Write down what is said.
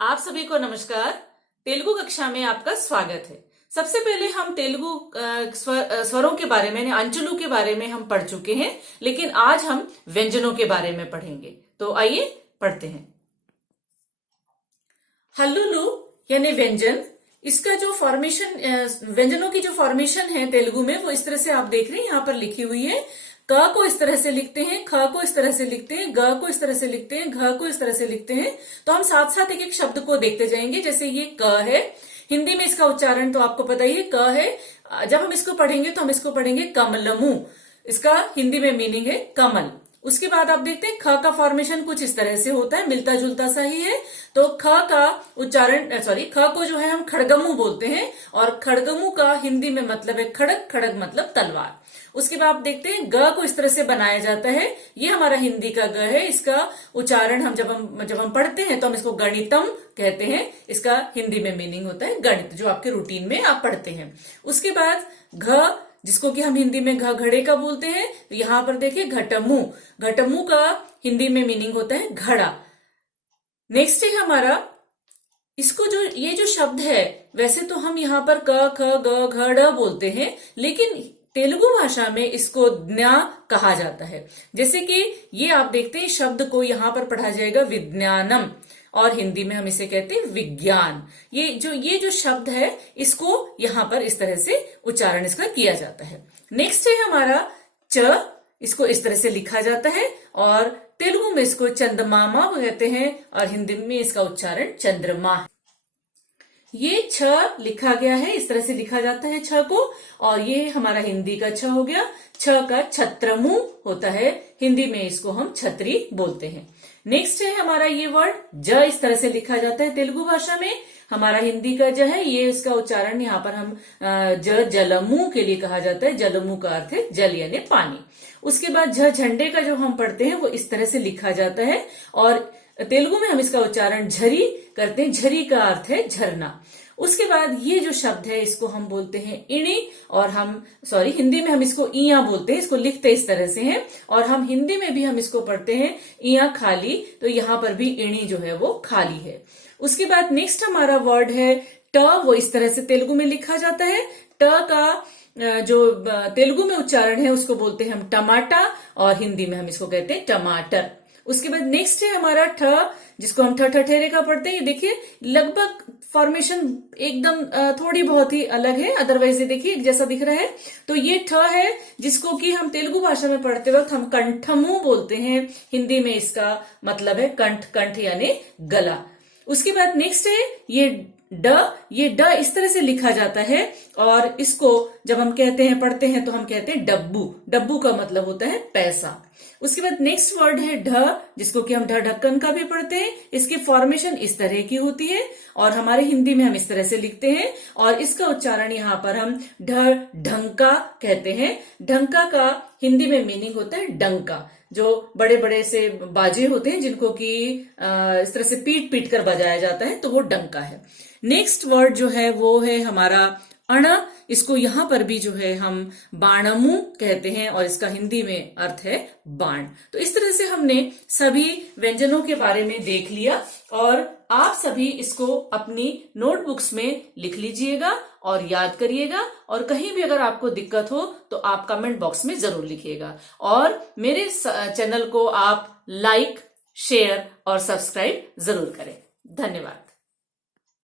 आप सभी को नमस्कार। तेलुगु कक्षा में आपका स्वागत है। सबसे पहले हम तेलुगु स्वरों के बारे में, अंचलू के बारे में हम पढ़ चुके हैं, लेकिन आज हम व्यंजनों के बारे में पढ़ेंगे। तो आइए पढ़ते हैं। हल्लुलु यानी व्यंजन, इसका जो फॉर्मेशन, व्यंजनों की जो फॉर्मेशन है तेलुगु में, वो इस तरह से आप देख रहे हैं, यहाँ पर लिखी हुई है। क को इस तरह से लिखते हैं, ख को इस तरह से लिखते हैं, ग को इस तरह से लिखते हैं, घ को इस तरह से लिखते हैं। तो हम साथ साथ एक एक शब्द को देखते जाएंगे। जैसे ये क है, हिंदी में इसका उच्चारण तो आपको पता ही है, क है। जब हम इसको पढ़ेंगे तो हम इसको पढ़ेंगे कमलमु। इसका हिंदी में मीनिंग है कमल। उसके बाद आप देखते हैं ख का फॉर्मेशन कुछ इस तरह से होता है, मिलता जुलता सा ही है। तो ख का उच्चारण, ख को जो है हम खड़गमु बोलते हैं, और खड़गमु का हिंदी में मतलब है खड़ग, खड़ग मतलब तलवार। उसके बाद आप देखते हैं ग को इस तरह से बनाया जाता है। ये हमारा हिंदी का ग है। इसका उच्चारण हम जब हम पढ़ते हैं तो हम इसको गणितम कहते हैं। इसका हिंदी में मीनिंग होता है गणित, जो आपके रूटीन में आप पढ़ते हैं। उसके बाद घ, जिसको कि हम हिंदी में घड़े का बोलते हैं। तो यहां पर देखिए घटमू, घटमू का हिंदी में मीनिंग होता है घड़ा। नेक्स्ट है हमारा, इसको ये जो शब्द है, वैसे तो हम यहाँ पर क, ख, ग, घ, ड़ बोलते हैं, लेकिन तेलुगु भाषा में इसको ज्ञा कहा जाता है। जैसे कि ये आप देखते हैं, शब्द को यहाँ पर पढ़ा जाएगा विज्ञानम, और हिंदी में हम इसे कहते हैं विज्ञान। ये जो शब्द है, इसको यहाँ पर इस तरह से उच्चारण इसका किया जाता है। नेक्स्ट है हमारा च, इसको इस तरह से लिखा जाता है, और तेलुगु में इसको चंद्रमामा कहते हैं, और हिंदी में इसका उच्चारण चंद्रमा। ये छ लिखा गया है, इस तरह से लिखा जाता है छ को, और ये हमारा हिंदी का छ हो गया। छ का छत्रमु होता है, हिंदी में इसको हम छतरी बोलते हैं। नेक्स्ट है हमारा ये वर्ड ज, इस तरह से लिखा जाता है तेलुगु भाषा में। हमारा हिंदी का ज है, ये इसका उच्चारण यहाँ पर हम जलमु के लिए कहा जाता है। जलमु का अर्थ है जल यानी पानी। उसके बाद झंडे का जो हम पढ़ते हैं वो इस तरह से लिखा जाता है, और तेलुगु में हम इसका उच्चारण झरी करते हैं। झरी का अर्थ है झरना। उसके बाद ये जो शब्द है, इसको हम बोलते हैं इणी, और हिंदी में हम इसको इया बोलते हैं। इसको लिखते इस तरह से हैं, और हम हिंदी में भी हम इसको पढ़ते हैं इया खाली। तो यहाँ पर भी इणी जो है वो खाली है। उसके बाद नेक्स्ट हमारा वर्ड है ट, वो इस तरह से तेलुगु में लिखा जाता है। ट का जो तेलुगु में उच्चारण है उसको बोलते हैं हम टमाटा, और हिंदी में हम इसको कहते हैं टमाटर। उसके बाद नेक्स्ट है हमारा ठ, जिसको हम ठठेरे का पढ़ते हैं। ये देखिए लगभग फॉर्मेशन एकदम थोड़ी बहुत ही अलग है, अदरवाइज ये देखिए एक जैसा दिख रहा है। तो ये ठ है, जिसको कि हम तेलुगु भाषा में पढ़ते वक्त हम कंठमु बोलते हैं। हिंदी में इसका मतलब है कंठ, कंठ यानी गला। उसके बाद नेक्स्ट है ये ड, ये ड इस तरह से लिखा जाता है, और इसको जब हम कहते हैं, पढ़ते हैं, तो हम कहते हैं डब्बू। डब्बू का मतलब होता है पैसा। उसके बाद नेक्स्ट वर्ड है ढ, जिसको कि हम ढक्कन का भी पढ़ते हैं। इसकी फॉर्मेशन इस तरह की होती है, और हमारे हिंदी में हम इस तरह से लिखते हैं, और इसका उच्चारण यहाँ पर हम ढंका कहते हैं। ढंका का हिंदी में मीनिंग होता है डंका, जो बड़े बड़े से बाजे होते हैं जिनको कि इस तरह से पीट पीट कर बजाया जाता है, तो वो डंका है। नेक्स्ट वर्ड जो है वो है हमारा अण, इसको यहाँ पर भी जो है हम बाणमु कहते हैं, और इसका हिंदी में अर्थ है बाण। तो इस तरह से हमने सभी व्यंजनों के बारे में देख लिया, और आप सभी इसको अपनी नोटबुक्स में लिख लीजिएगा और याद करिएगा। और कहीं भी अगर आपको दिक्कत हो तो आप कमेंट बॉक्स में जरूर लिखिएगा, और मेरे चैनल को आप लाइक, शेयर और सब्सक्राइब जरूर करें। धन्यवाद।